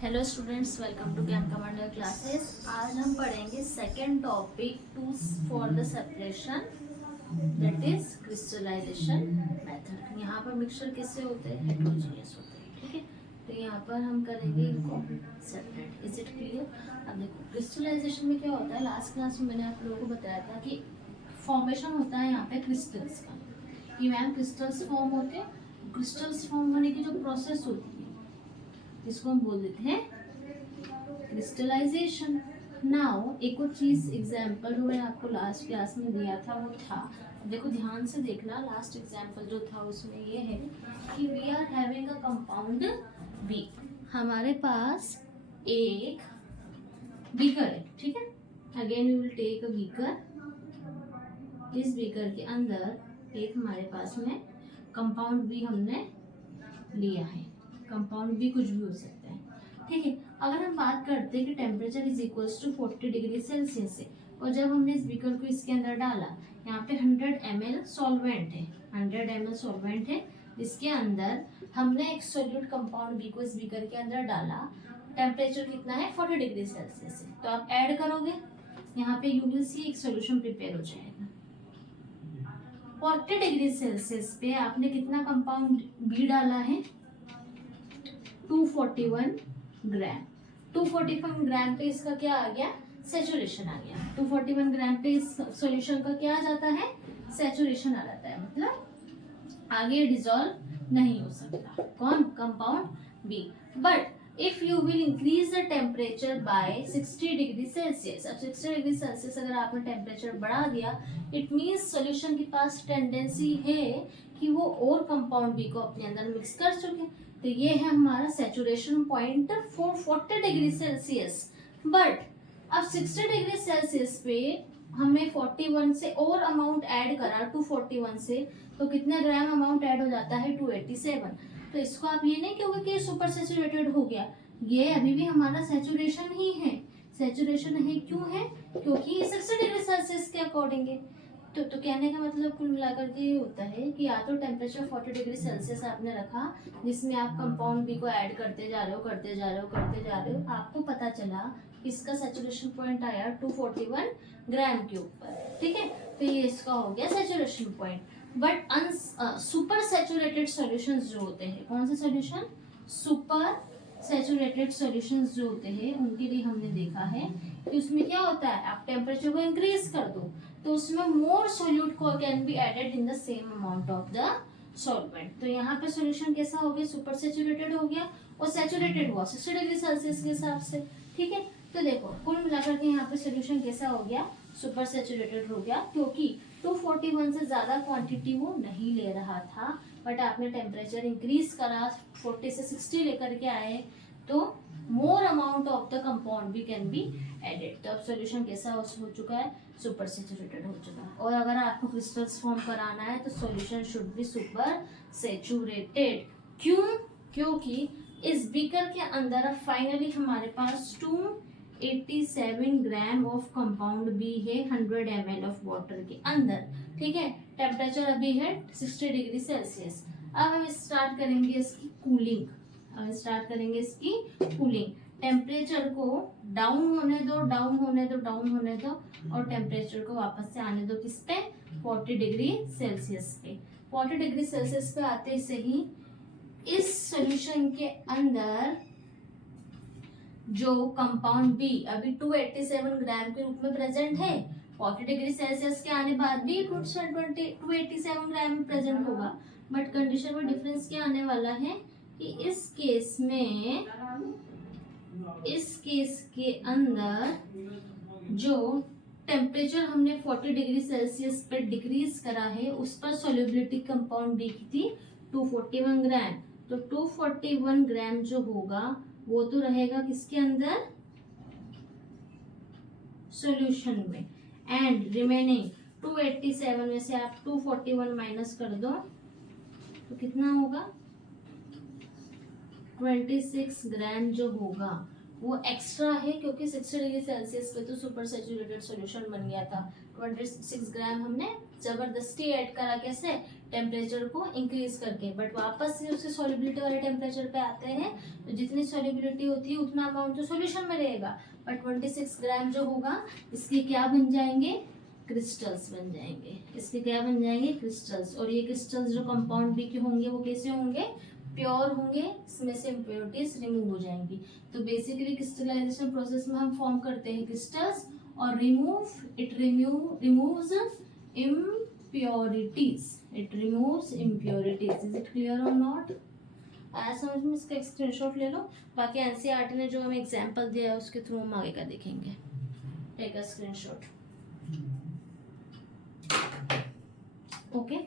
Hello students, welcome to Gyan commander classes. आज हम पढ़ेंगे second topic tools for the separation, that is crystallization method. यहाँ पर mixture किससे होते हैं? हेट्रोजीनियस होते हैं। ठीक है, तो यहाँ पर हम करेंगे इनको सेपरेट। Is it clear? अब देखो, क्रिस्टलाइजेशन में क्या होता है, लास्ट क्लास में मैंने आप लोगों को बताया था कि फॉर्मेशन होता है यहाँ पे क्रिस्टल्स का, कि मैम क्रिस्टल्स फॉर्म होते हैं। क्रिस्टल्स फॉर्म होने की जो प्रोसेस होती है जिसको हम बोल देते हैं क्रिस्टलाइजेशन। नाउ एक और चीज एग्जांपल जो मैंने आपको लास्ट क्लास में दिया था वो था, देखो ध्यान से देखना, लास्ट एग्जांपल जो था उसमें ये है कि we are having a compound B. हमारे पास एक बीकर है, ठीक है। Again we will take a beaker. इस बीकर के अंदर एक हमारे पास में कंपाउंड बी हमने लिया है। कंपाउंड भी कुछ भी हो सकता है, ठीक है। अगर हम बात करते हैं कि temperature is equals to 40 degree Celsius से, और जब हमने इस बीकर को इसके अंदर डाला, यहाँ पे 100 ml सॉल्वेंट है, 100 ml सॉल्वेंट है। इसके अंदर हमने एक सोल्यूट कंपाउंड बी को इस बीकर के अंदर डाला। टेम्परेचर कितना है? 40 डिग्री सेल्सियस से। तो आप ऐड करोगे, यहाँ पे यू विल सी एक सोल्यूशन प्रिपेयर हो जाएगा। 40 डिग्री सेल्सियस पे आपने कितना कंपाउंड बी डाला है? 241 ग्राम। 241 ग्राम पे इसका क्या आ गया? सैचुरेशन आ गया। 241 ग्राम पे इस सॉल्यूशन का क्या आ जाता है? सैचुरेशन आ जाता है, मतलब आगे डिसॉल्व नहीं हो सकता। कौन? Compound B. But if you will increase the temperature by 60 degree Celsius, अब 60 डिग्री सेल्सियस अगर आपने टेम्परेचर बढ़ा दिया, इट मीन्स सॉल्यूशन के पास टेंडेंसी है कि वो और कंपाउंड बी को अपने अंदर मिक्स कर चुके। तो ये है हमारा saturation point for 40 degree Celsius. But अब 60 डिग्री सेल्सियस पे हमने 41 से और अमाउंट ऐड करा, 241 से, तो कितना ग्राम अमाउंट ऐड हो जाता है? 287। तो इसको आप ये नहीं कहोगे कि सुपर सैचुरेटेड हो गया, ये अभी भी हमारा सैचुरेशन ही है। सैचुरेशन है, क्यों है? क्योंकि 60 डिग्री सेल्सियस के अकॉर्डिंग है। तो कहने का मतलब कुल मिलाकर के ये होता है कि या तो टेम्परेचर 40 डिग्री सेल्सियस आपने रखा, जिसमें आप कंपाउंड बी को ऐड करते जा रहे हो, करते जा रहे हो, करते जा रहे हो, आपको पता चला इसका सैचुरेशन पॉइंट आया 241 ग्राम के ऊपर, ठीक है। तो ये इसका हो गया saturation point. But super saturated solutions जो होते हैं, कौन से सॉल्यूशन? सुपर सैचुरेटेड सॉल्यूशंस जो होते हैं, उनके लिए हमने देखा है कि उसमें क्या होता है, आप टेम्परेचर को इंक्रीज कर दो तो उसमें मोर सोल्यूट को can be added in the same amount of the solvent. तो यहाँ पे सॉल्यूशन कैसा हो गया? सुपर सैचुरेटेड हो गया, और सैचुरेटेड हुआ 60 डिग्री सेल्सियस के हिसाब से, ठीक है। तो देखो कुल मिलाकर के यहाँ पे सॉल्यूशन कैसा हो गया? सुपर सैचुरेटेड हो गया, क्योंकि 241 से ज्यादा क्वांटिटी वो नहीं ले रहा था, बट आपने टेम्परेचर इंक्रीज करा, 40 से 60 लेकर के आए, तो more amount of the compound भी कैन बी एडेड। तो अब सॉल्यूशन कैसा हो चुका है? सुपर सैचुरेटेड हो चुका है। और अगर आपको क्रिस्टल्स फॉर्म कराना है तो solution should be super saturated. क्यों? क्योंकि इस बीकर के अंदर अब फाइनली हमारे पास 287 ग्राम ऑफ कंपाउंड बी है 100 ml ऑफ वाटर के अंदर, ठीक है। टेम्परेचर अभी है 60 डिग्री सेल्सियस। अब हम स्टार्ट करेंगे इसकी कूलिंग। टेम्परेचर को डाउन होने दो, डाउन होने दो, डाउन होने दो, और टेम्परेचर को वापस से आने दो किस पे? 40 डिग्री सेल्सियस पे। 40 डिग्री सेल्सियस पे आते से ही इस सॉल्यूशन के अंदर जो कंपाउंड बी अभी 287 ग्राम के रूप में प्रेजेंट है, 40 डिग्री सेल्सियस के आने बाद भी 287 ग्राम में प्रेजेंट होगा। बट कंडीशन में डिफरेंस क्या आने वाला है कि इस केस के अंदर जो टेम्परेचर हमने 40 डिग्री सेल्सियस पर डिक्रीज करा है, उस पर सोल्युबिलिटी कंपाउंड बी की थी 241 ग्राम। तो 241 ग्राम जो होगा वो तो रहेगा किसके अंदर? सॉल्यूशन में। एंड रिमेनिंग 287 में से आप 241 माइनस कर दो तो कितना होगा? 26 ग्राम जो होगा वो एक्स्ट्रा है, क्योंकि 60 डिग्री सेल्सियस पे तो सुपर सैचुरेटेड सॉल्यूशन बन गया था। 26 ग्राम हमने जबरदस्ती ऐड करा, कैसे? टेम्परेचर को इंक्रीज करके, बट वापस से उसके सॉल्युबिलिटी वाले टेम्परेचर पे आते हैं तो जितनी सॉल्युबिलिटी होती है उतना अमाउंट तो सॉल्यूशन में रहेगा, बट 26 ग्राम जो होगा इसके क्या बन जाएंगे, क्रिस्टल्स बन जाएंगे। इसके क्या बन जाएंगे, क्रिस्टल्स। और ये क्रिस्टल्स जो कंपाउंड बी के होंगे वो कैसे होंगे, प्योर होंगे, इसमें से इम्प्योरिटीज रिमूव हो जाएंगी। तो बेसिकली क्रिस्टलाइजेशन प्रोसेस में हम फॉर्म करते हैं क्रिस्टल्स और removes impurities, it removes impurities, is it clear or not? आया समझ में? इसका एक स्क्रीनशॉट ले लो, बाकी एनसीईआरटी ने जो हमें एग्जांपल दिया है उसके थ्रू हम आगे का देखेंगे। Take a screenshot. Okay,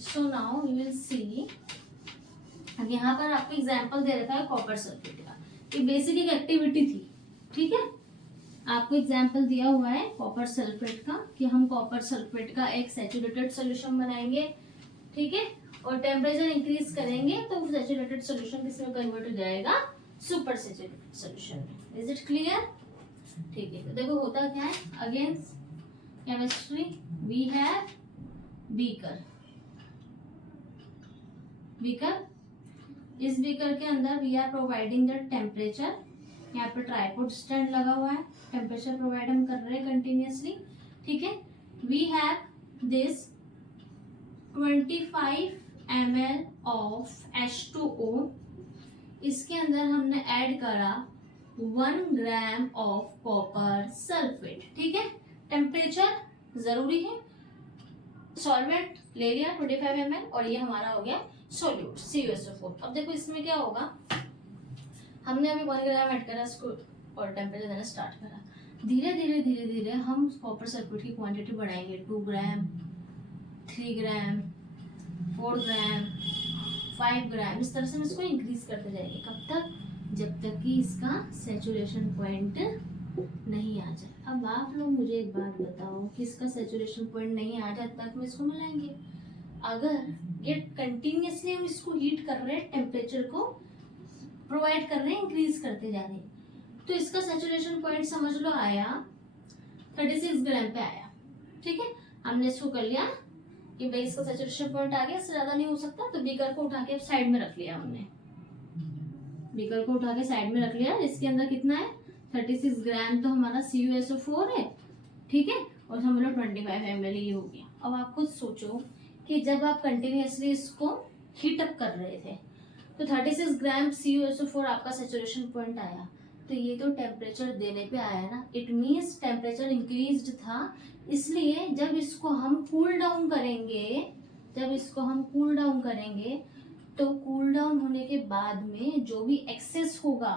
so now you will see, अब यहाँ पर आपको एग्जांपल दे रखा है कॉपर सल्फेट का, ये बेसिक एक एक्टिविटी थी, ठीक है। आपको एग्जाम्पल दिया हुआ है कॉपर सल्फेट का कि हम कॉपर सल्फेट का एक सैचुरेटेड सॉल्यूशन बनाएंगे, ठीक है, और टेम्परेचर इंक्रीज करेंगे तो सैचुरेटेड सॉल्यूशन किसमें कन्वर्ट हो जाएगा, सुपर सैचुरेटेड सॉल्यूशन में। Is it clear? ठीक है, तो देखो होता क्या है, again chemistry we have beaker, इस बीकर के अंदर we are providing the temperature, यहाँ पे ट्राइपोड स्टैंड लगा हुआ है, टेम्परेचर प्रोवाइड हम कर रहे हैं कंटिन्यूसली, ठीक है। We have this 25 ml of H2O, इसके अंदर हमने ऐड करा 1 ग्राम ऑफ कॉपर सल्फेट, ठीक है। टेम्परेचर जरूरी है, सॉल्वेंट ले लिया 25 ml और ये हमारा हो गया सोल्यूट CuSO4। अब देखो इसमें क्या होगा, हमने अभी 1 ग्राम ऐड करा इसको और टेम्परेचर देना स्टार्ट करा, धीरे धीरे हम कॉपर सल्फेट की क्वांटिटी बढ़ाएंगे, 2 ग्राम 3 ग्राम 4 ग्राम 5 ग्राम, इस तरह से हम इसको इंक्रीज करते जाएंगे। कब तक? जब तक कि इसका सैचुरेशन पॉइंट नहीं आ जाए। अब आप लोग मुझे एक बात बताओ कि इसका सैचुरेशन पॉइंट नहीं आ जाए तक हम इसको मिलाएंगे। अगर ये कंटिन्यूसली हम इसको हीट कर रहे हैं, टेम्परेचर को प्रोवाइड कर रहे हैं, इंक्रीज करते जा रहे हैं, तो इसका सैचुरेशन पॉइंट समझ लो आया 36 ग्राम पे आया, ठीक है। हमने इसको कर लिया कि भाई इसका सैचुरेशन पॉइंट आ गया, इससे ज्यादा नहीं हो सकता, तो बीकर को उठा के साइड में रख लिया हमने, बीकर को उठा के साइड में रख लिया। इसके अंदर कितना है, 36 ग्राम तो हमारा CuSO4 है, ठीक है, और समझ लो 25 ml ये हो गया। अब आप खुद सोचो कि जब आप कंटिन्यूसली इसको हीट अप कर रहे थे तो 36 ग्राम CuSO4 आपका सैचुरेशन पॉइंट आया, तो ये तो टेम्परेचर देने पे आया ना, इट मीन्स टेम्परेचर इंक्रीज्ड था। इसलिए जब इसको हम कूल डाउन करेंगे, तो कूल डाउन होने के बाद में जो भी एक्सेस होगा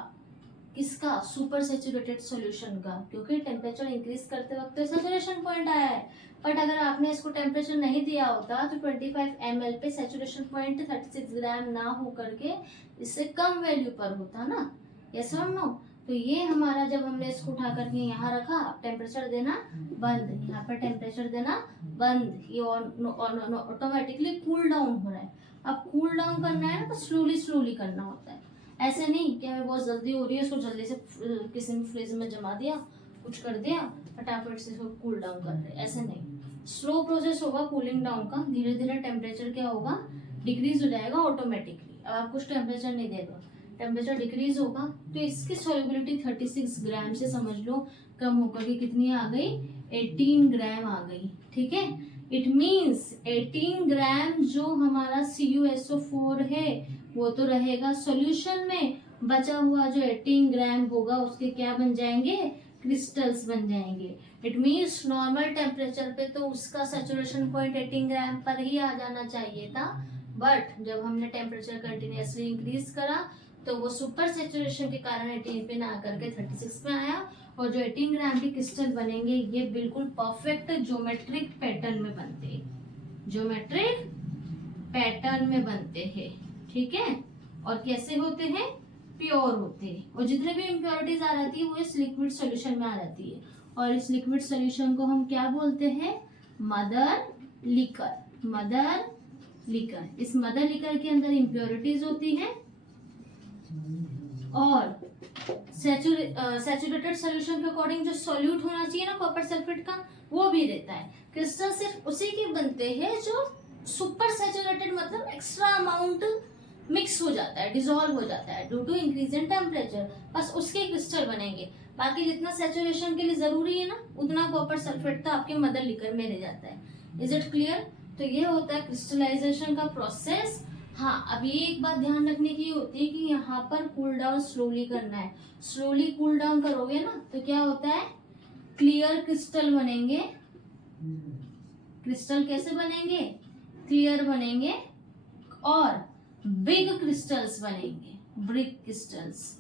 किसका, सुपर सैचुरेटेड सॉल्यूशन का, क्योंकि टेम्परेचर इंक्रीज करते वक्त सैचुरेशन पॉइंट आया है। बट अगर आपने इसको टेम्परेचर नहीं दिया होता तो 25 ml पे सैचुरेशन पॉइंट 36 ग्राम ना हो करके इससे कम वैल्यू पर होता ना, यस और नो। तो ये हमारा जब हमने इसको उठा करके यहाँ रखा, टेम्परेचर देना बंद, यहाँ पर टेम्परेचर देना बंद, ये ऑटोमेटिकली कूल डाउन हो रहा है। अब कूल डाउन करना है ना तो स्लोली करना होता है, ऐसे नहीं कि हमें बहुत जल्दी हो रही है, उसको जल्दी से किसी ने फ्रिज में जमा दिया, कुछ कर दिया, फटाफट से इसको कूल डाउन कर रहे, ऐसे नहीं। स्लो प्रोसेस होगा कूलिंग डाउन का, धीरे धीरे टेम्परेचर क्या होगा, डिक्रीज हो जाएगा ऑटोमेटिकली। अब आप कुछ टेम्परेचर नहीं दे दो, टेम्परेचर डिक्रीज होगा तो इसकी सॉल्युबिलिटी 36 ग्राम से समझ लो कम होकर के कितनी आ गई, 18 ग्राम आ गई, ठीक है। इट मीन्स 18 ग्राम जो हमारा CuSO4 है वो तो रहेगा सॉल्यूशन में, बचा हुआ जो 18 ग्राम होगा उसके क्या बन जाएंगे, क्रिस्टल्स बन जाएंगे। इट मीन्स नॉर्मल टेम्परेचर पे तो उसका सैचुरेशन पॉइंट 18 ग्राम पर ही आ जाना चाहिए था, बट जब हमने टेम्परेचर कंटिन्यूसली इंक्रीज करा तो वो सुपर सैचुरेशन के कारण 18 पे ना करके 36 पे आया, और जो 18 ग्राम के क्रिस्टल बनेंगे ये बिल्कुल परफेक्ट ज्योमेट्रिक पैटर्न में बनते हैं, ज्योमेट्रिक पैटर्न में बनते हैं, ठीक है। और कैसे होते हैं, प्योर होते हैं, और जितने भी इम्प्योरिटीज आ जाती है वो इस लिक्विड सॉल्यूशन में आ जाती है, और इस लिक्विड सॉल्यूशन को हम क्या बोलते हैं, मदर लिकर। इस मदर लिकर के अंदर इम्प्योरिटीज होती है, और सैचुरेटेड सॉल्यूशन के अकॉर्डिंग जो सॉल्यूट होना चाहिए ना कॉपर सल्फेट का, वो भी रहता है। क्रिस्टल सिर्फ उसी के बनते हैं जो सुपर सैचुरेटेड मतलब एक्स्ट्रा अमाउंट मिक्स हो जाता है, डिजोल्व हो जाता है due to increase in temperature, बस उसके क्रिस्टल बनेंगे। बाकी जितना सैचुरेशन के लिए जरूरी है ना उतना कॉपर सल्फेट तो आपके मदर लिकर में रह जाता है। Is it clear? तो ये होता है क्रिस्टलाइजेशन का प्रोसेस। हाँ, अब ये एक बात ध्यान रखने की होती है कि यहाँ पर कूल डाउन स्लोली करना है। स्लोली कूल डाउन करोगे ना तो क्या होता है, क्लियर क्रिस्टल बनेंगे। क्रिस्टल कैसे बनेंगे? क्लियर बनेंगे और बिग क्रिस्टल्स बनेंगे, ब्रिक क्रिस्टल्स।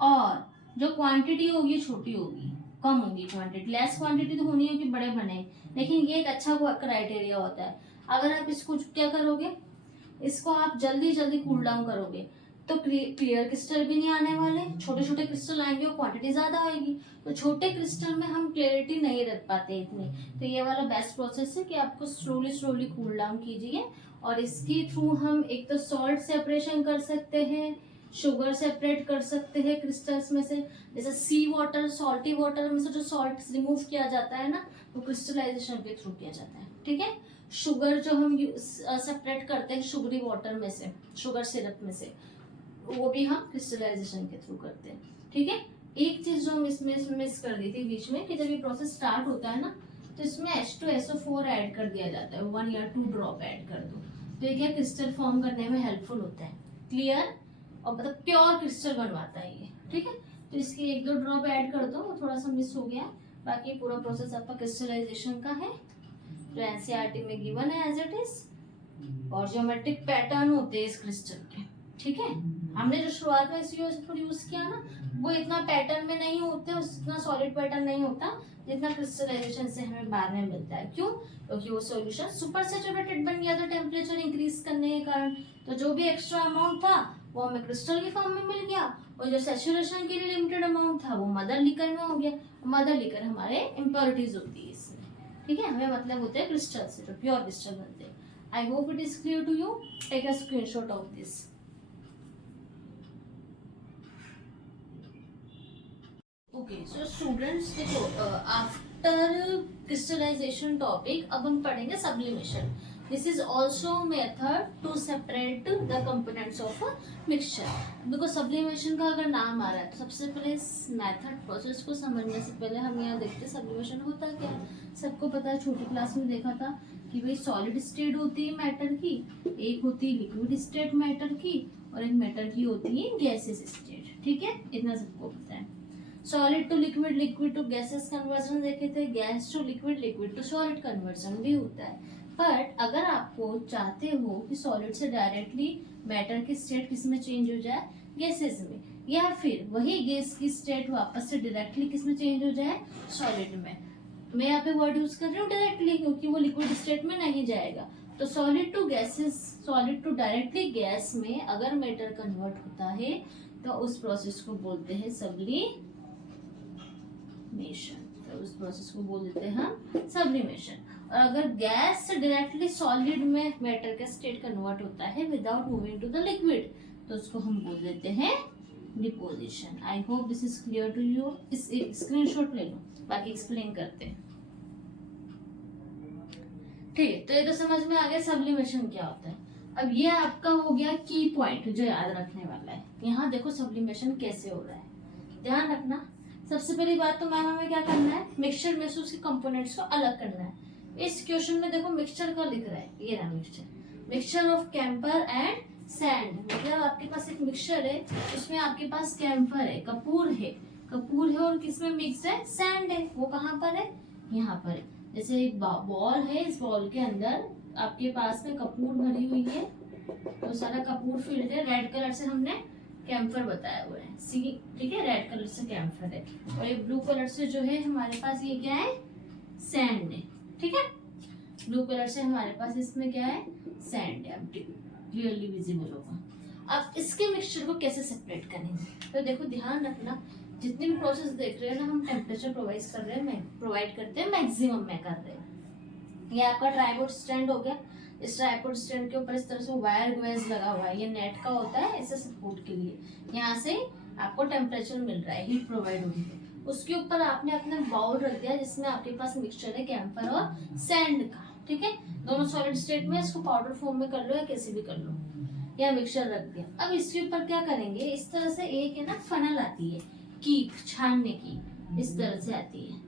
और जो क्वांटिटी होगी छोटी होगी, कम होगी क्वांटिटी, लेस क्वांटिटी तो होनी होगी, बड़े बने। लेकिन ये एक अच्छा क्राइटेरिया होता है। अगर आप इसको क्या करोगे, इसको आप जल्दी जल्दी कूल डाउन करोगे तो क्लियर क्रिस्टल भी नहीं आने वाले, छोटे छोटे क्रिस्टल आएंगे और क्वांटिटी ज्यादा आएगी। तो छोटे क्रिस्टल में हम क्लियरिटी नहीं रख पाते इतनी। तो ये वाला बेस्ट प्रोसेस है कि आपको स्लोली स्लोली कूल डाउन कीजिए। और इसके थ्रू हम एक तो सॉल्ट सेपरेशन कर सकते हैं, शुगर सेपरेट कर सकते हैं क्रिस्टल्स में से। जैसे सी वाटर, सॉल्टी वाटर में से जो सॉल्ट रिमूव किया जाता है ना, वो क्रिस्टलाइजेशन के थ्रू किया जाता है। ठीक है, शुगर जो हम सेपरेट करते हैं शुगरी वाटर में से, शुगर सिरप में से, वो भी हम क्रिस्टलाइजेशन के थ्रू करते हैं। ठीक है, एक चीज जो हम इसमें मिस कर दी थी बीच में कि जब ये प्रोसेस स्टार्ट होता है ना तो इसमें H2SO4 ऐड कर दिया जाता है, 1 या 2 ड्रॉप ऐड कर दो तो ये क्या क्रिस्टल फॉर्म करने में हेल्पफुल होता है। क्लियर? और मतलब प्योर क्रिस्टल बनवाता है ये। ठीक है, तो इसके 1-2 ड्रॉप ऐड कर दो, वो थोड़ा सा मिस हो गया। बाकी पूरा प्रोसेस आपका क्रिस्टलाइजेशन का है जो एनसीईआरटी में गिवन है एज इट इज। और ज्योमेट्रिक पैटर्न होते हैं इस क्रिस्टल के। ठीक है, हमने जो शुरुआत में SU यूज किया ना वो इतना पैटर्न में नहीं होते, उतना सॉलिड पैटर्न नहीं होता जितना क्रिस्टलाइजेशन से हमें बाद में मिलता है। क्यों? क्योंकि वो सॉल्यूशन सुपर सैचुरेटेड बन गया था टेम्परेचर इंक्रीज करने के कारण। तो जो भी एक्स्ट्रा अमाउंट था वो हमें क्रिस्टल के फॉर्म में मिल गया, और जो सैचुरेशन के लिए लिमिटेड अमाउंट था वो मदर लिकर में हो गया। मदर लिकर हमारे इम्प्योरिटीज होती है इसमें। ठीक है, हमें मतलब होते हैं क्रिस्टल से, जो प्योर क्रिस्टल बनते हैं। I hope it is clear to you. Take a screenshot of this. Okay, so students देखो, आफ्टर क्रिस्टलाइजेशन टॉपिक अब हम पढ़ेंगे sublimation. This is also method to separate the components of mixture. देखो sublimation का अगर नाम आ रहा है तो सबसे पहले इस मेथड प्रोसेस को समझने से पहले हम यहाँ देखते हैं सब्लिमेशन होता क्या है। सबको पता है, छोटी क्लास में देखा था कि भाई सॉलिड स्टेट होती है मैटर की, एक होती है लिक्विड स्टेट मैटर की, और एक मैटर की होती है गैसेस स्टेट। ठीक है, इतना सबको पता है। Solid to liquid, liquid to gases conversion देखे थे, gas to liquid, liquid to solid conversion भी होता है। बट अगर आपको चाहते हो कि सॉलिड से डायरेक्टली मैटर की स्टेट किस में चेंज हो जाए, गैसेस में, या फिर वही गैस की स्टेट वापस से डायरेक्टली किस में चेंज हो जाए, सॉलिड में। मैं यहाँ पे वर्ड यूज कर रही हूँ डायरेक्टली क्योंकि वो लिक्विड स्टेट में नहीं जाएगा। तो solid to gases, solid to directly gas में अगर मैटर कन्वर्ट होता है तो उस प्रोसेस को बोलते हैं सब्लिमेशन। तो उस प्रोसेस को बोल देते हैं हम सब्लिमेशन। और अगर गैस से डायरेक्टली सॉलिड में मैटर का स्टेट कन्वर्ट होता है without moving to the liquid तो उसको हम बोल देते हैं deposition. I hope this is clear to you. इस एक स्क्रीनशॉट ले लो, बाकी एक्सप्लेन करते हैं। ठीक है, तो ये तो समझ में आ गया सब्लिमेशन क्या होता है। अब ये आपका हो गया की पॉइंट जो याद रखने वाला है। यहाँ देखो सब्लिमेशन कैसे हो रहा है, ध्यान रखना। सबसे पहली बात तो मैम हमें क्या करना है, मिक्सचर में से उसके कंपोनेंट्स को अलग करना है। इस क्वेश्चन में देखो मिक्सचर का लिख रहा है, ये रहा mixture, mixture of camphor and sand. मतलब आपके पास एक मिक्सचर है, उसमें आपके पास कैम्फर है, कपूर है, कपूर है, और किसमें मिक्स है, सैंड है। वो कहाँ पर है, यहाँ पर है। जैसे एक बॉल है, इस बॉल के अंदर आपके पास में कपूर भरी हुई है, तो सारा कपूर फील्ड है। रेड कलर से हमने कैम्फर बताया हुआ है, सी। ठीक है, रेड कलर से कैम्फर है, और ये ब्लू कलर से जो है हमारे पास ये क्या है, सैंड है। ठीक है, ब्लू कलर से हमारे पास इसमें क्या है, सैंड है। अब क्लियरली विजिबल होगा। अब इसके मिक्सचर को कैसे सेपरेट करेंगे, तो देखो ध्यान रखना, जितने भी प्रोसेस देख रहे हैं ना हम टेम्परेचर प्रोवाइड करते हैं, मैक्सिमम में कर रहे हैं। ये आपका ट्राइपोड स्टैंड हो गया। इस ट्राइपोड स्टैंड के ऊपर इस तरह से वायर ग्वेज लगा हुआ है, ये नेट का होता है ऐसे सपोर्ट के लिए। यहाँ से आपको टेम्परेचर मिल रहा है, हीट प्रोवाइड हो रही है। उसके ऊपर आपने अपना बाउल रख दिया जिसमें आपके पास मिक्सचर है कैम्फर और सैंड का। ठीक है, दोनों सॉलिड स्टेट में, इसको पाउडर फॉर्म में कर लो या कैसे भी कर लो, या मिक्सचर रख दिया। अब इसके ऊपर क्या करेंगे, इस तरह से एक है ना फनल आती है कीक छानने की, इस तरह से आती है,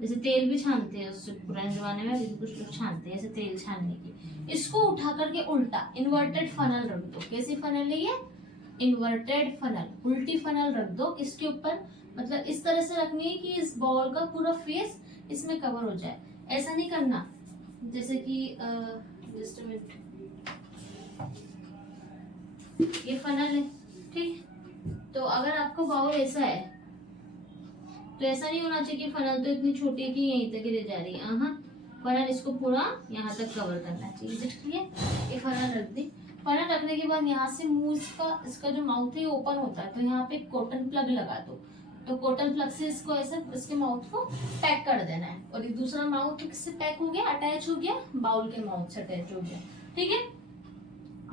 जैसे तेल भी छानते हैं उससे पुराने जमाने में, अभी भी कुछ लोग छानते हैं ऐसे तेल छानने की। इसको उठा करके उल्टा इन्वर्टेड फनल रख दो। कैसी फनल है ये, इन्वर्टेड फनल, उल्टी फनल रख दो इसके ऊपर, मतलब इस तरह से रखनी है कि इस बॉल का पूरा फेस इसमें कवर हो जाए। ऐसा नहीं करना जैसे कि जस्ट अ मिनट, ये फनल है ठीक, तो अगर आपको बाउल ऐसा है तो ऐसा नहीं होना चाहिए कि फनल तो इतनी छोटी है कि यहीं तक रह जा रही है। हाँ, फनल इसको पूरा यहाँ तक कवर करना चाहिए। ये फनल रख दी। फनल रखने के बाद यहाँ से मुंह इसका जो माउथ है ओपन होता है, तो यहाँ पे कॉटन प्लग लगा दो। तो कॉटन प्लग से इसको ऐसे इसके माउथ को पैक कर देना है। और ये दूसरा माउथ किससे पैक हो गया, अटैच हो गया, बाउल के माउथ से अटैच हो गया। ठीक है,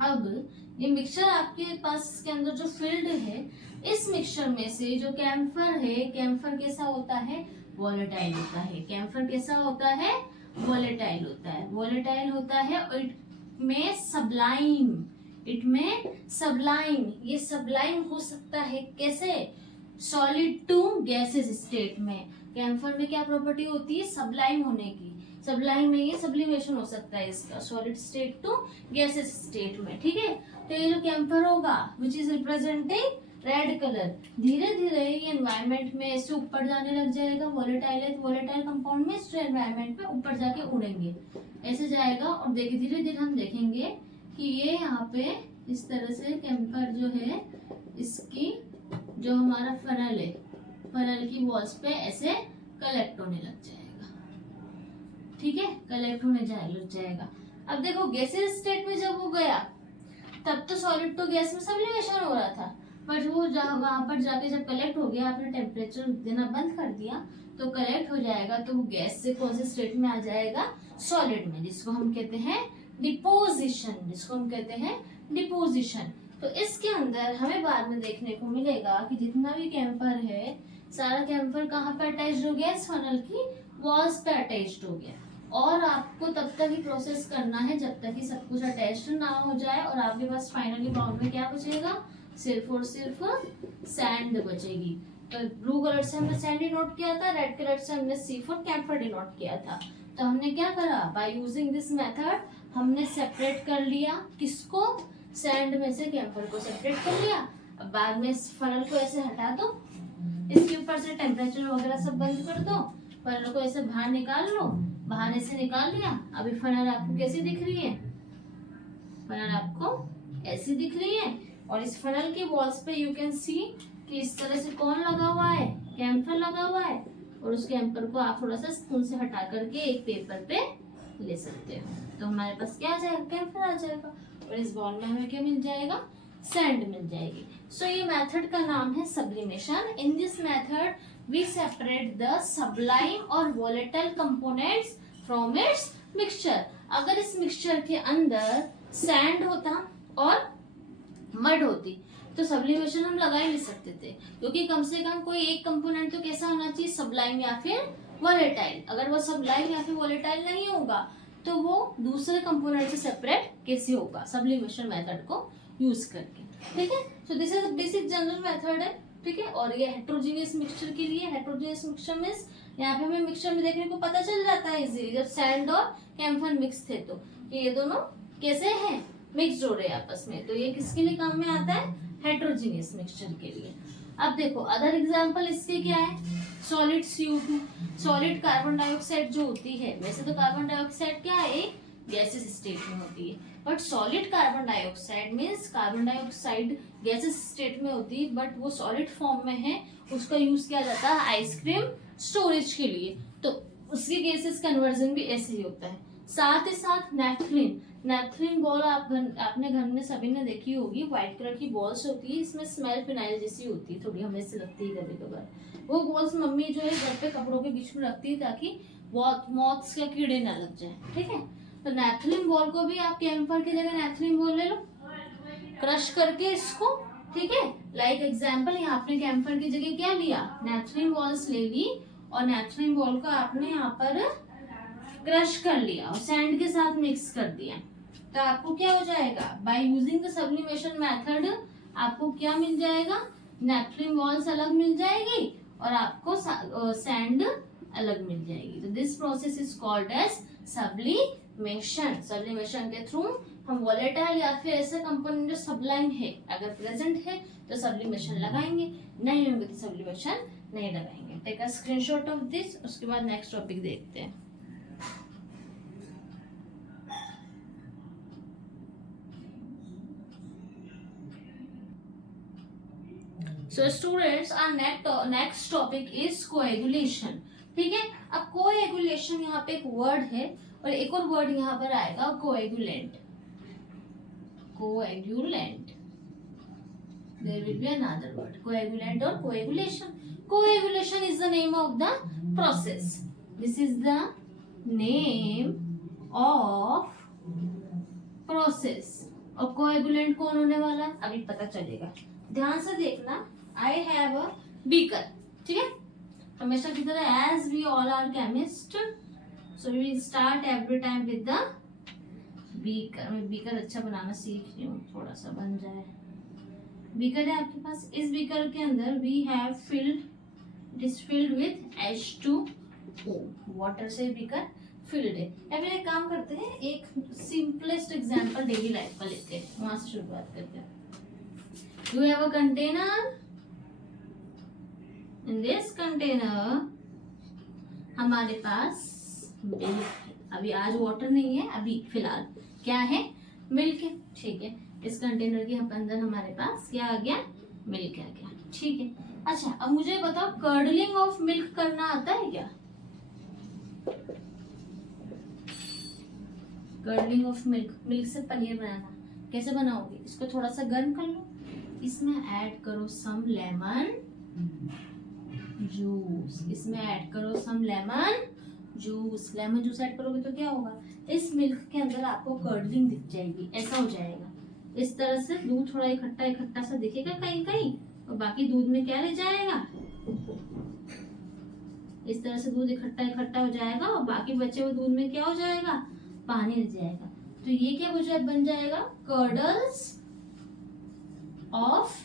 अब ये मिक्सचर आपके पास इसके अंदर जो फिल्ड है, इस मिक्सचर में से जो कैम्फर है, कैम्फर कैसा होता है, वोलेटाइल होता है। कैम्फर कैसा होता है, वोलेटाइल होता है, वोलेटाइल होता है। और इट में सबलाइम, ये सबलाइम हो सकता है कैसे, सॉलिड टू गैसेस स्टेट में। कैम्फर में क्या प्रॉपर्टी होती है, सबलाइम होने की। सबलाइम में ये सब्लिमेशन हो सकता है इसका, solid state to gases state में। ठीक है, तो ये जो कैम्फर होगा which is representing red colour, धीरे धीरे ये एनवायरनमेंट में ऐसे ऊपर जाने लग जाएगा। वोलेटाइल है तो वोलेटाइल कंपाउंड में इस एनवायरनमेंट में ऊपर जाके उड़ेंगे, ऐसे जाएगा। और धीरे धीरे हम देखेंगे कि ये यहाँ पे इस तरह से कैम्फर जो है, इसकी जो हमारा फनल है, फनल की वॉल्स पे ऐसे कलेक्ट होने लग जाएगा। ठीक है, कलेक्ट होने लग जाएगा। अब देखो गैसेस स्टेट में जब वो गया, तब तो सॉलिड टू गैस में सब्लिमेशन हो रहा था, बट वो वहां पर जाके जब कलेक्ट हो गया, आपने टेम्परेचर देना बंद कर दिया, तो कलेक्ट हो जाएगा। तो वो गैस से कौन से स्टेट में आ जाएगा, सॉलिड में, जिसको हम कहते हैं डिपोजिशन। तो इसके अंदर हमें बाद में देखने को मिलेगा कि जितना भी कैम्फर है, सारा कैम्फर कहाँ पे अटैच्ड हो गया, इस फनल की वॉल्स पे अटैच्ड हो गया। और आपको तब तक ही प्रोसेस करना है जब तक कि सब कुछ अटैच्ड ना हो जाए, और आपके पास फाइनली बाउल में क्या बचेगा, सिर्फ और सिर्फ सैंड बचेगी। तो ब्लू कलर से हमने सैंड डिनोट किया था, रेड कलर से हमने सी फॉर कैम्फर डिनोट किया था। तो हमने क्या करा, बाय यूजिंग दिस मेथड हमने सेपरेट कर लिया, किसको, सैंड में से कैम्फर को सेपरेट कर लिया। अब बाद में इस फनल को ऐसे हटा दो, इसके ऊपर से टेम्परेचर वगैरह सब बंद कर दो, फनल को ऐसे बाहर निकाल लो, बाहर ऐसे निकाल लिया। अभी फनल आपको कैसी दिख रही है, फनल आपको ऐसी दिख रही है। और इस फनल के वॉल्स पे यू कैन सी कि इस तरह से कौन लगा हुआ है, कैम्फर लगा हुआ है। और उस कैम्फर को आप थोड़ा सा स्पून से हटा करके एक पेपर पे ले सकते हो, तो हमारे पास क्या आ जाएगा, कैम्फर आ जाएगा। और इस बॉल में हमें क्या मिल जाएगा, सैंड मिल जाएगी। सो ये मेथड का नाम है sublimation. In this method we separate the sublime और volatile components from its mixture. अगर इस मिक्सचर के अंदर सैंड होता और मड होती तो सब्लिमेशन हम लगा ही नहीं सकते थे, क्योंकि कम से कम कोई एक कंपोनेंट तो कैसा होना चाहिए, सबलाइम या फिर वोलेटाइल। अगर वो सबलाइम या फिर वोलेटाइल नहीं होगा तो वो दूसरे कंपोनेंट से सेपरेट कैसे होगा, सब्लिमेशन मेथड को यूज करके। ठीक है, so this is basic general method है। ठीक है, और ये हेट्रोजीनियस मिक्सचर के लिए, हेट्रोजीनियस मिक्सचर मींस यहाँ पे हमें मिक्सचर में देखने को पता चल जाता है इजीली, जब सैंड और कैम्फर मिक्स थे तो ये दोनों कैसे हैं, मिक्स हो रहे हैं आपस में। तो ये किसके लिए काम में आता है, हेट्रोजीनियस मिक्सचर के लिए। अब देखो अदर एग्जांपल इसके क्या है, solid CO2, solid carbon dioxide जो होती है, वैसे तो कार्बन डाइऑक्साइड क्या है, गैसेस स्टेट में होती है, but solid carbon dioxide means carbon dioxide gases state में होती है, बट वो सॉलिड फॉर्म में है। उसका यूज किया जाता है आइसक्रीम स्टोरेज के लिए, तो उसके गैसेस कन्वर्जन भी ऐसे ही होता है। साथ ही साथ नेफ्थलीन बॉल आपने घर में सभी ने देखी होगी, व्हाइट कलर की बॉल्स होती है, इसमें स्मेल फिनाइल जैसी होती है, थोड़ी हमें से लगती है कभी कभार। वो बॉल्स मम्मी जो है घर पे कपड़ों के बीच में रखती है ताकि मॉथ्स के कीड़े ना लग जाए। ठीक है, तो नेफ्थलीन बॉल को भी आप कैम्फर की जगह नेफ्थलीन बॉल ले लो, क्रश करके इसको। ठीक है, लाइक एग्जाम्पल यहाँ आपने कैम्फर की जगह क्या लिया, नेफ्थलीन बॉल्स ले ली, और नेफ्थलीन बॉल को आपने यहाँ पर क्रश कर लिया और सैंड के साथ मिक्स कर दिया, तो आपको क्या हो जाएगा, by using the sublimation method आपको क्या मिल जाएगा, नेपथलीन वॉल्स अलग मिल जाएगी और आपको सैंड अलग मिल जाएगी। तो this process is called as sublimation. Sublimation के थ्रू हम वॉलेटाइल या फिर ऐसा कंपोनेंट जो सबलाइम है अगर प्रेजेंट है तो सब्लिमेशन लगाएंगे, नहीं होंगे तो सब्लिमेशन नहीं लगाएंगे। Take a screenshot of this, उसके बाद नेक्स्ट टॉपिक देखते हैं। So students, our next topic is coagulation। ठीक है, अब coagulation यहाँ पे एक वर्ड है और एक और वर्ड यहाँ पर आएगा coagulant। coagulant, there will be another word, coagulant or coagulation। coagulation is the name of the process। this is the name of process। और coagulant कौन होने वाला अभी पता चलेगा, ध्यान से देखना। I have a beaker, ठीक है, हमेशा की तरह as we all are chemist, so we start every time with the beaker। मैं beaker अच्छा बनाना सीख रही हूँ, थोड़ा सा बन जाए। beaker है आपके पास, इस beaker के अंदर we have filled, it is filled with H2O, water से beaker filled है। या फिर एक काम करते हैं, एक simplest example डेली लाइफ का लेते हैं, वहां से शुरुआत करते हैं। You have a container, in this container हमारे पास मिल्क है। अभी आज वाटर नहीं है, अभी फिलहाल क्या है, मिल्क है, ठीक है। इस कंटेनर के अंदर हमारे पास क्या आ गया, मिल्क आ गया, ठीक है। अच्छा, अब मुझे बताओ कर्डलिंग ऑफ मिल्क करना आता है क्या? कर्डलिंग ऑफ मिल्क, मिल्क से पनीर बनाना कैसे बनाओगे? इसको थोड़ा सा गर्म कर लो, इसमें ऐड करो सम लेमन जूस, इसमें ऐड करो some lemon juice. Lemon juice add करोगे तो क्या होगा, इस मिल्क के अंदर आपको कर्डलिंग दिख जाएगी, ऐसा हो जाएगा। इस तरह से दूध थोड़ा इकट्ठा इकट्ठा सा दिखेगा कहीं कहीं, और बाकी दूध में क्या रह जाएगा, इस तरह से दूध इकट्ठा इकट्ठा हो जाएगा और बाकी बचे हुए दूध में क्या हो जाएगा, पानी रह जाएगा। तो ये क्या बन जाएगा, कर्डल्स ऑफ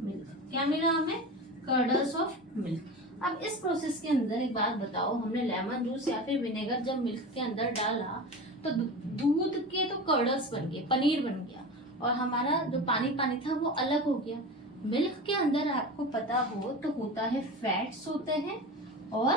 मिल्क। क्या मिला हमें, कर्डल्स ऑफ मिल्क। अब इस प्रोसेस के अंदर एक बात बताओ, हमने लेमन जूस या फिर विनेगर जब मिल्क के अंदर डाला तो दूध के तो कर्डल्स बन गए, पनीर बन गया, और हमारा जो पानी पानी था वो अलग हो गया। मिल्क के अंदर आपको पता हो तो होता है फैट्स होते हैं और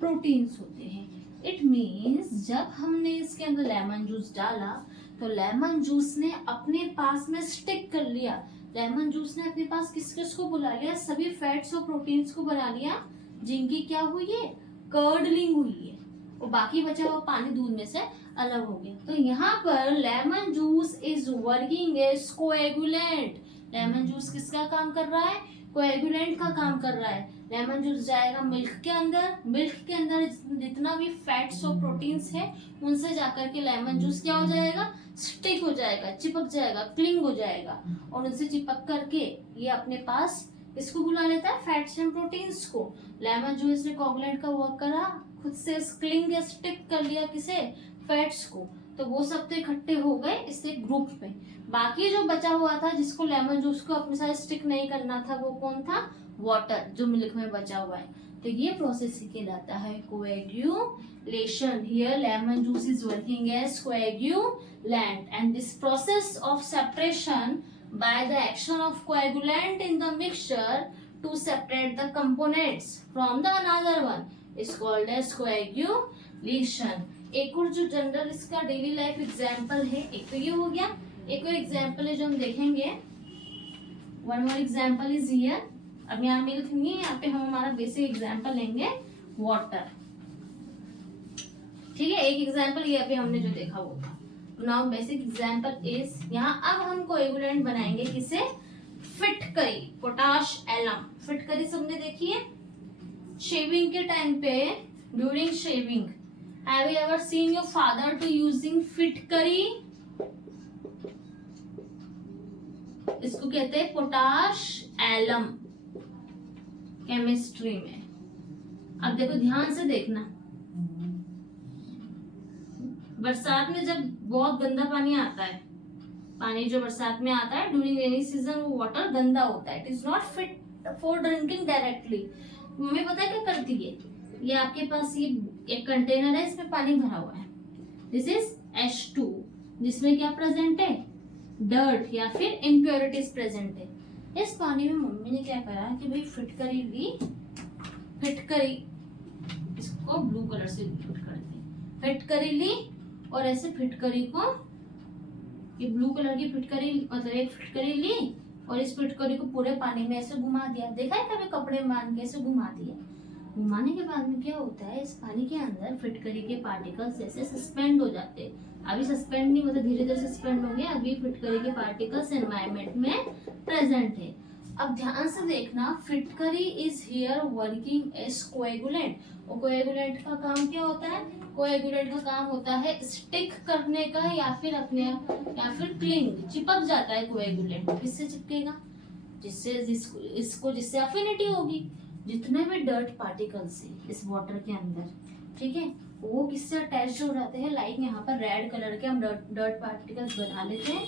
प्रोटीन्स होते हैं। इट मीन्स जब हमने इसके अंदर लेमन जूस डाला तो लेमन जूस ने अपने पास में स्टिक कर लिया, लेमन जूस ने अपने पास किस किस को बुला लिया, सभी फैट्स और प्रोटीन्स को बना लिया, जिनकी क्या हुई है, कर्डलिंग हुई है, और बाकी बचा हुआ पानी दूध में से अलग हो गया। तो यहाँ पर lemon juice is working as coagulant. Lemon juice किसका काम कर रहा है, कोएगुलेंट का काम कर रहा है। लेमन जूस जाएगा मिल्क के अंदर, मिल्क के अंदर जितना भी फैट्स और प्रोटीन्स है उनसे जाकर के लेमन जूस क्या हो जाएगा, स्टिक हो जाएगा, चिपक जाएगा, क्लिंग हो जाएगा, और उनसे चिपक करके ये अपने पास इसको बुला लेता है, फैट्स एंड प्रोटीन्स को। लेमन जूस ने कोएगुलेंट का वर्क करा, खुद से क्लिंग या स्टिक कर लिया किसे, फैट्स को, तो वो सब तो इकट्ठे हो गए इस ग्रुप में। बाकी जो बचा हुआ था जिसको लेमन जूस को अपने साथ स्टिक नहीं करना था वो कौन था, वाटर जो मिल्क में बचा हुआ है। तो ये प्रोसेस कहलाता है coagulation. Here lemon juice is working as coagulant and this process of separation by the action of coagulant in the mixture to separate the components from the another one is called as coagulation। एक और जो general इसका daily life example है, एक तो ये हो गया, एक और एग्जांपल है जो हम देखेंगे, one more example is here. अब यहाँ मिल्क नहीं है, यहाँ पे हम हमारा बेसिक एग्जांपल लेंगे वाटर, ठीक है। एक एग्जांपल ये अभी हमने जो देखा वो था। नाउ बेसिक एग्जांपल इज, यहाँ अब हम कोएगुलेंट बनाएंगे किसे, फिटकरी, पोटाश एलम। फिटकरी सबने देखी है, शेविंग के टाइम पे, during shaving, have you ever seen your father to using फिटकरी? इसको कहते हैं पोटाश एलम केमिस्ट्री में। अब देखो ध्यान से देखना, बरसात में जब बहुत गंदा पानी आता है, पानी जो बरसात में आता है ड्यूरिंग रेनी सीजन, वो वाटर गंदा होता है, it is not fit for drinking directly. Mummy पता है क्या करती है, ये आपके पास ये एक कंटेनर है, इसमें पानी भरा हुआ है, दिस इज H2, जिसमें क्या प्रेजेंट है, डर्ट या फिर इम्प्योरिटीज प्रेजेंट है। इस पानी में मम्मी ने क्या करा कि भाई फिटकरी ली, फिटकरी इसको ब्लू कलर से फिट कर दी, फिटकरी ली और ऐसे फिटकरी को, ये ब्लू कलर की फिटकरी मतलब एक फिटकरी ली और इस फिटकरी को पूरे पानी में ऐसे घुमा दिया। देखा है कभी कपड़े बांध के ऐसे घुमा दिया। घुमाने के बाद में क्या होता है, इस पानी के अंदर फिटकरी के पार्टिकल्स ऐसे सस्पेंड हो जाते हैं। अभी सस्पेंड नहीं मतलब धीरे धीरे सस्पेंड हो गया, अभी फिटकरी के पार्टिकल्स एनवायरमेंट में प्रेजेंट है। अब ध्यान से देखना, फिटकरी is here working as coagulant. और कोएगुलेंट का काम क्या होता है, कोएगुलेंट का काम होता है स्टिक करने का या फिर अपने या फिर क्लिंग, चिपक जाता है कोएगुलेंट। किससे चिपकेगा, जिससे इसको जिससे अफिनिटी होगी। जितने भी डर्ट पार्टिकल्स है इस वाटर के अंदर, ठीक है, वो किससे अटैच हो जाते हैं, लाइक यहाँ पर रेड कलर के हम डर्ट पार्टिकल्स बना लेते हैं,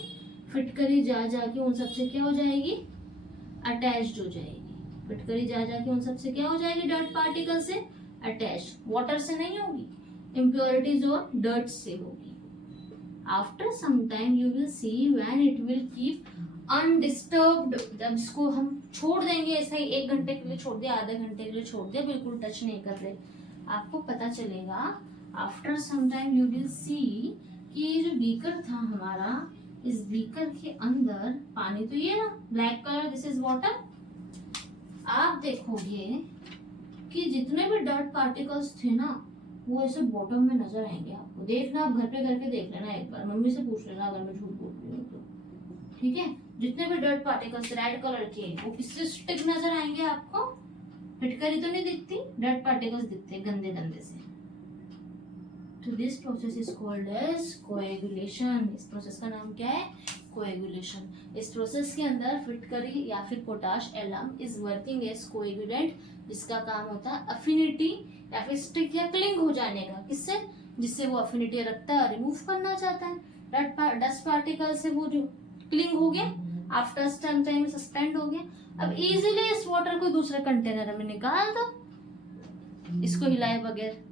फिटकरी जा जाके उन सबसे क्या हो जाएगी, अटैच्ड हो जाएगी। फिटकरी जा जाके उन सबसे क्या हो जाएगी, डर्ट पार्टिकल से अटैच, वाटर से नहीं होगी, इम्प्योरिटीज और डर्ट से होगी। After some time you will see when it will keep undisturbed, जब इसको हम छोड़ देंगे ऐसा ही 1 घंटे के लिए छोड़ दिया, आधे घंटे के लिए छोड़ दिया, बिल्कुल टच नहीं कर रहे, आपको पता चलेगा after some time you will see कि ये जो बीकर था हमारा, इस बीकर के अंदर पानी तो ये ना black colour, this is water. आप देखोगे कि जितने भी डर्ट पार्टिकल्स थे ना वो ऐसे बॉटम में नजर आएंगे आपको। देखना, आप घर पे करके देख लेना एक बार, मम्मी से पूछ लेना अगर मैं झूठ बोल रही हूँ तो, ठीक है। जितने भी डर्ट पार्टिकल्स रेड कलर के वो किससे स्टिक नजर आएंगे आपको, फिटकरी तो नहीं दिखती, डर्ट पार्टिकल्स दिखते गंदे गंदे से। तो this process is called as coagulation. इस प्रोसेस का नाम क्या है, कोएगुलेशन। इस प्रोसेस के अंदर फिटकरी या फिर potash alum is working as coagulant, जिसका काम होता है अफिनिटी या फिर स्टिक या क्लिंग हो जाने का, किससे, जिससे वो अफिनिटी रखता है, रिमूव करना चाहता है डस्ट पार्टिकल से, वो जो क्लिंग हो गया, आफ्टर सम टाइम सस्पेंड हो गया। अब इजीली इस वाटर को दूसरे कंटेनर में निकाल दो, इसको हिलाए बगैर।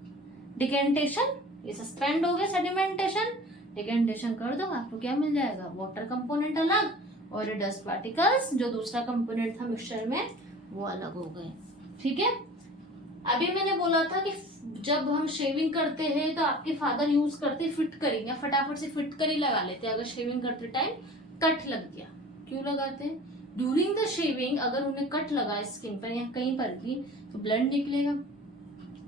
डिकेंटेशन, ये सस्पेंड हो गया, सेडिमेंटेशन, डिकेंटेशन कर दो, आपको क्या मिल जाएगा, वाटर कंपोनेंट अलग और डस्ट पार्टिकल्स जो दूसरा कंपोनेंट था मिक्सचर में वो अलग हो गए, ठीक है। अभी मैंने बोला था कि जब हम शेविंग करते हैं तो आपके फादर यूज करते फिटकरी या फटाफट से फिटकरी लगा लेते हैं अगर शेविंग करते टाइम कट लग गया। क्यों लगाते हैं, ड्यूरिंग द शेविंग अगर उन्हें कट लगा स्किन पर या कहीं पर भी तो ब्लड निकलेगा,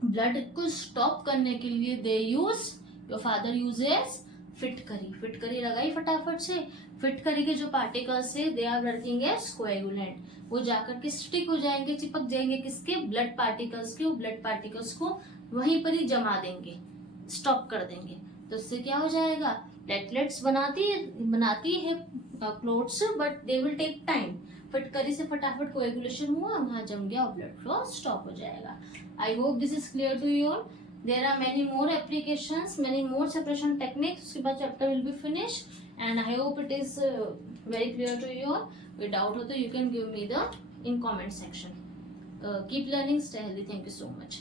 ब्लड को स्टॉप करने के लिए दे यूज, योर फादर यूजेस फिटकरी। फिटकरी लगाई फटाफट से, फिटकरी के जो पार्टिकल्स है they are working as coagulant, वो जाकर के स्टिक हो जाएंगे, चिपक जाएंगे किसके, ब्लड पार्टिकल्स के। वो ब्लड पार्टिकल्स को वहीं पर ही जमा देंगे, स्टॉप कर देंगे, तो इससे क्या हो जाएगा, प्लेटलेट्स बनाती है clots, but they will take time. फिटकरी से फटाफट कोएगुलेशन हुआ, वहां जम गया और ब्लड फ्लो स्टॉप हो जाएगा। I hope this is clear to you all. There are many more applications, many more separation techniques. उसके बाद chapter will be finished, and I hope it is very clear to you all. With doubt हो तो you can give me the in comment section. Keep learning, stay healthy. Thank you so much.